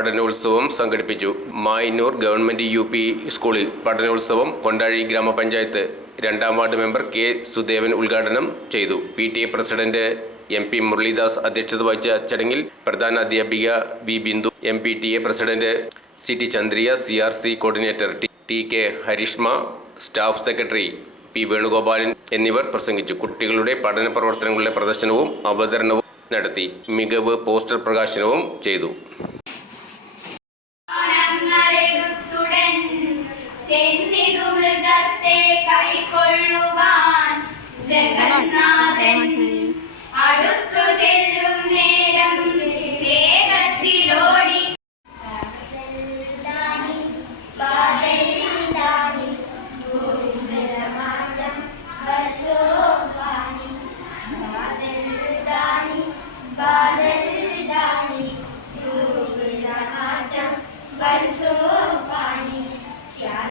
പഠനോത്സവം സംഘടിപ്പിച്ചു. Mayannur government UP സ്കൂളിൽ പഠനോത്സവം കൊണ്ടാഴി ഗ്രാമപഞ്ചായത്ത് 2ാം വാർഡ് മെമ്പർ K. സുദേവൻ ഉദ്ഘാടനം ചെയ്തു. PTA പ്രസിഡന്റ് MP മുരളീദാസ് അധ്യക്ഷത വഹിച്ച ചടങ്ങിൽ പ്രധാന അധ്യാപിക B. Bindu, MPTA president CT Chandriya, CRC coordinator TK Harishma, staff secretary P. Venugopalan എന്നിവർ പ്രസംഗിച്ചു. കുട്ടികളുടെ പഠന പ്രവർത്തനങ്ങളുടെ പ്രദർശനവും അവതരണവും നടത്തി. മികവ് പോസ്റ്റർ പ്രകാശനവും ചെയ്തു. बादल जानी, धूप समाजम बरसो